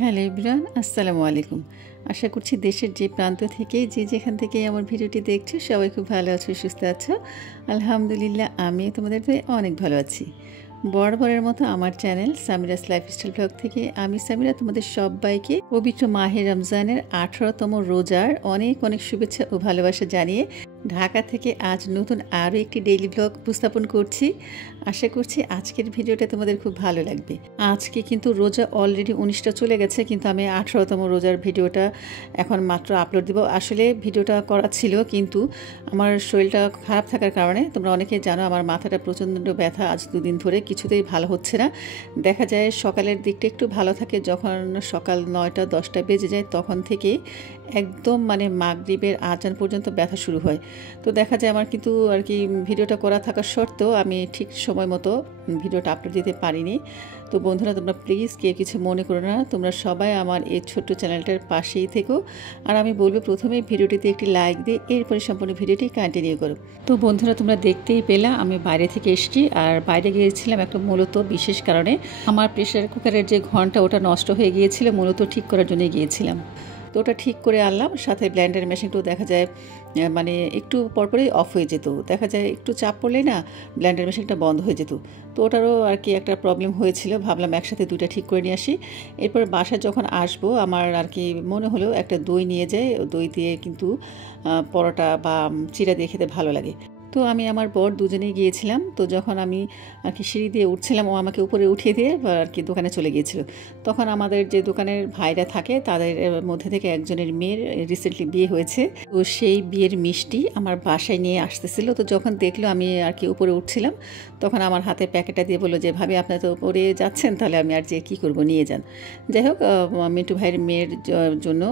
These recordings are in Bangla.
হ্যালো এভরিওয়ান, আসসালামু আলাইকুম। আশা করছি দেশের যে প্রান্ত থেকে যে যেখান থেকে আমার ভিডিওটি দেখছো সবাই খুব ভালো আছো, সুস্থ আছো। আলহামদুলিল্লাহ আমি তোমাদের দয়ে অনেক ভালো আছি। বরাবরের মতো আমার চ্যানেল সামিরাস লাইফস্টাইল ব্লগ থেকে আমি সামিরা তোমাদের সবাইকে পবিত্র মাহে রমজানের 18তম রোজার অনেক অনেক শুভেচ্ছা ও ভালোবাসা জানিয়ে ঢাকা থেকে আজ নতুন আরও একটি ডেইলি ব্লগ উপস্থাপন করছি। আশা করছি আজকের ভিডিওটা তোমাদের খুব ভালো লাগবে। আজকে কিন্তু রোজা অলরেডি 19টা চলে গেছে, কিন্তু আমি 18তম রোজার ভিডিওটা এখন মাত্র আপলোড দিব। আসলে ভিডিওটা করা ছিল, কিন্তু আমার শরীরটা খারাপ থাকার কারণে তোমরা অনেকেই জানো আমার মাথাটা প্রচণ্ড ব্যথা আজ দুদিন ধরে, কিছুতেই ভালো হচ্ছে না। দেখা যায় সকালের দিকটা একটু ভালো থাকে, যখন সকাল 9টা 10টা বেজে যায় তখন থেকে একদম মাগরিবের আজান পর্যন্ত ব্যথা শুরু হয়। তো দেখা যায় আমার কিন্তু আর কি ভিডিওটা করা থাকা সত্ত্বেও আমি ঠিক সময় মতো ভিডিওটা আপলোড দিতে পারিনি। তো বন্ধুরা, তোমরা প্লিজ কেউ কিছু মনে করো না, তোমরা সবাই আমার এই ছোট্ট চ্যানেলটার পাশেই থেকো। আর আমি বলবো প্রথমেই ভিডিওটিতে একটি লাইক দিয়ে এরপরে সম্পূর্ণ ভিডিওটি কন্টিনিউ করো। তো বন্ধুরা, তোমরা দেখতেই পেলা আমি বাইরে থেকে এসেছি, আর বাইরে গিয়েছিলাম একটা মূলত বিশেষ কারণে। আমার প্রেসার কুকারের যে ঘন্টা ওটা নষ্ট হয়ে গিয়েছিল, মূলত ঠিক করার জন্য গিয়েছিলাম। তো ওটা ঠিক করে আনলাম, সাথে ব্লেন্ডার মেশিনটাও দেখা যায় একটু পরপরই অফ হয়ে যেত। দেখা যায় একটু চাপ পড়লেই না ব্লেন্ডার মেশিনটা বন্ধ হয়ে যেত। তো ওটারও আর কি একটা প্রবলেম হয়েছিল, ভাবলাম একসাথে দুইটা ঠিক করে নিয়ে আসি। এরপর বাসায় যখন আসবো আমার আর কি মনে হলো একটা দই নিয়ে যাই, দই দিয়ে কিন্তু পরোটা বা চিড়া দিয়ে খেতে ভালো লাগে। তো আমি আমার বর দুজনেই গিয়েছিলাম। তো যখন আমি আর কি সিঁড়ি দিয়ে উঠছিলাম, ও আমাকে উপরে উঠিয়ে দিয়ে আর কি দোকানে চলে গিয়েছিল। তখন আমাদের যে দোকানের ভাইরা থাকে তাদের মধ্যে থেকে একজনের মেয়ের রিসেন্টলি বিয়ে হয়েছে, তো সেই বিয়ের মিষ্টি আমার বাসায় নিয়ে আসতেছিল। তো যখন দেখলো আমি আর কি উপরে উঠছিলাম, তখন আমার হাতে প্যাকেটটা দিয়ে বললো যে ভাবি আপনি তো উপরে যাচ্ছেন, তাহলে আমি আর যে কী করবো, নিয়ে যান। যাই হোক, মিন্টু ভাইয়ের মেয়ের জন্য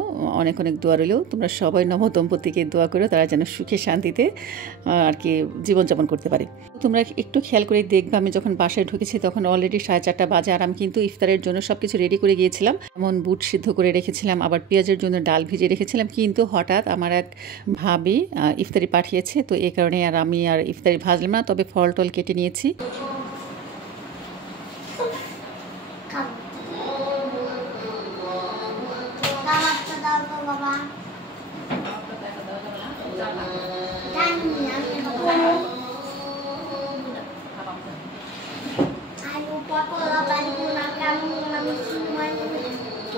অনেক অনেক দোয়া রইল। তোমরা সবাই নবদম্পতিকে দোয়া করো, তারা যেন সুখে শান্তিতে আর কি জীবনযাপন করতে পারে। তোমরা একটু খেয়াল করে দেখবে, আমি যখন বাসায় ঢুকেছি তখন অলরেডি 4:30 বাজে, আর আমি কিন্তু ইফতারের জন্য সব কিছু রেডি করে গিয়েছিলাম। যেমন বুট সিদ্ধ করে রেখেছিলাম, আবার পেঁয়াজের জন্য ডাল ভিজিয়ে রেখেছিলাম। কিন্তু হঠাৎ আমার এক ভাবি ইফতারি পাঠিয়েছে, তো এই কারণে আর আমি আর ইফতারি ভাজলাম না, তবে ফল টল কেটে নিয়েছি।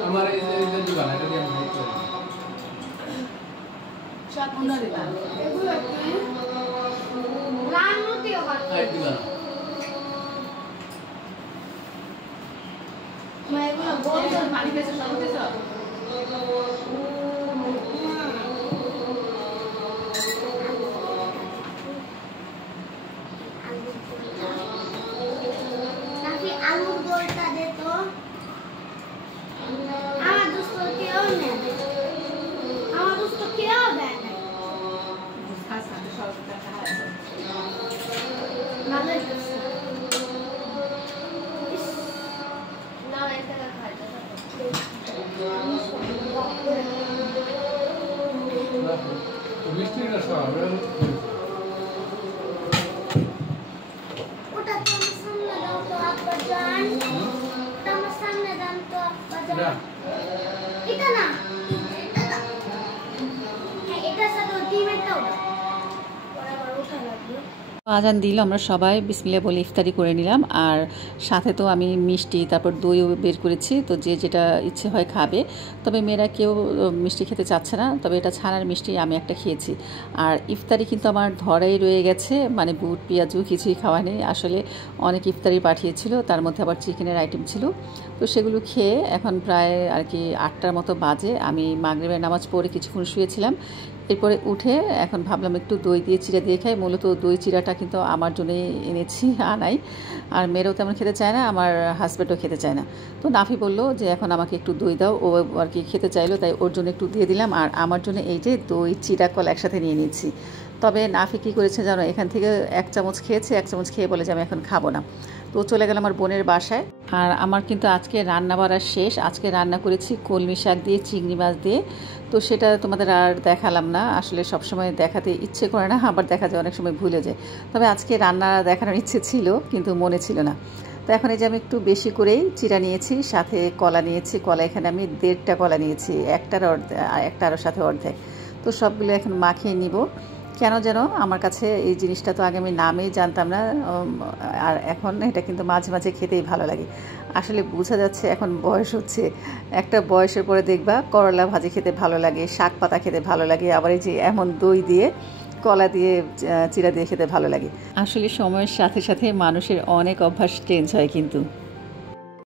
আমার এই যে দিবা না, এটা দিয়ে আমি করি সব মনে দিবা এগুলো কি রান্না দিও বাকি দিবা না মই এগুলো বল পানি পেছে সব কিছু নাকি আলুর গোলটা দে তো আমার দোস্ত কেউ নেই, আমার দোস্ত কেউ দেয় না। খাসা সব টাকা আছে ভালো হয়েছে না, এটা খাইতে মিষ্টি না সব ওটা তো সামনে দাও তো আব্বা জান, ওটা আমার সামনে দাও তো আব্বা জান। এটা না, এটা সাথে ডিমেরটাও বরাবর উঠা লাগবে। আজান দিল, আমরা সবাই বিসমিল্লাহ বলে ইফতারি করে নিলাম। আর সাথে তো আমি মিষ্টি তারপর দইও বের করেছি, তো যে যেটা ইচ্ছে হয় খাবে। তবে মেয়েরা কেউ মিষ্টি খেতে চাচ্ছে না, তবে এটা ছানার মিষ্টি আমি একটা খেয়েছি। আর ইফতারি কিন্তু আমার ধরাই রয়ে গেছে, বুট পেঁয়াজু কিছুই খাওয়া নেই। আসলে অনেক ইফতারি পাঠিয়েছিল, তার মধ্যে আবার চিকেনের আইটেম ছিল। তো সেগুলো খেয়ে এখন প্রায় আর কি 8টার মতো বাজে। আমি মাগরিবের নামাজ পড়ে কিছুক্ষণ শুয়েছিলাম, এরপরে উঠে এখন ভাবলাম একটু দই দিয়ে চিড়া দিয়ে খাই। মূলত দই চিড়াটা কিন্তু আমার জন্যই এনেছি, আনাই। আর মেয়েরাও তেমন খেতে চায় না, আমার হাজব্যান্ডও খেতে চায় না। তো নাফি বললো যে এখন আমাকে একটু দই দাও, ও আর কি খেতে চাইলো, তাই ওর জন্য একটু দিয়ে দিলাম। আর আমার জন্য এই যে দই চিড়া কল একসাথে নিয়ে নিয়েছি। তবে নাফি কী করেছে জানো, এখান থেকে 1 চামচ খেয়েছে, 1 চামচ খেয়ে বলে যে আমি এখন খাবো না। তো চলে গেল আমার বোনের বাসায়। আর আমার কিন্তু আজকে রান্না বাড়া শেষ। আজকে রান্না করেছি কলমি শাক দিয়ে চিংড়ি মাছ দিয়ে। তো সেটা তোমাদের আর দেখালাম না, আসলে সবসময় দেখাতে ইচ্ছে করে না, আবার দেখা যায় অনেক সময় ভুলে যায়। তবে আজকে রান্না দেখানোর ইচ্ছে ছিল কিন্তু মনে ছিল না। তো এখন এই যে আমি একটু বেশি করেই চিরা নিয়েছি, সাথে কলা নিয়েছি। কলা এখানে আমি 1.5টা কলা নিয়েছি, একটারও সাথে অর্ধেক। তো সবগুলো এখন মাখিয়ে নিব। কেন যেন আমার কাছে এই জিনিসটা তো আগে আমি নামেই জানতাম না, আর এখন এটা কিন্তু মাঝে মাঝে খেতেই ভালো লাগে। আসলে বোঝা যাচ্ছে এখন বয়স হচ্ছে, একটা বয়সের পরে দেখবা করলা ভাজি খেতে ভালো লাগে, শাক পাতা খেতে ভালো লাগে, আবার এই যে এমন দই দিয়ে কলা দিয়ে চিরা দিয়ে খেতে ভালো লাগে। আসলে সময়ের সাথে সাথে মানুষের অনেক অভ্যাস চেঞ্জ হয় কিন্তু।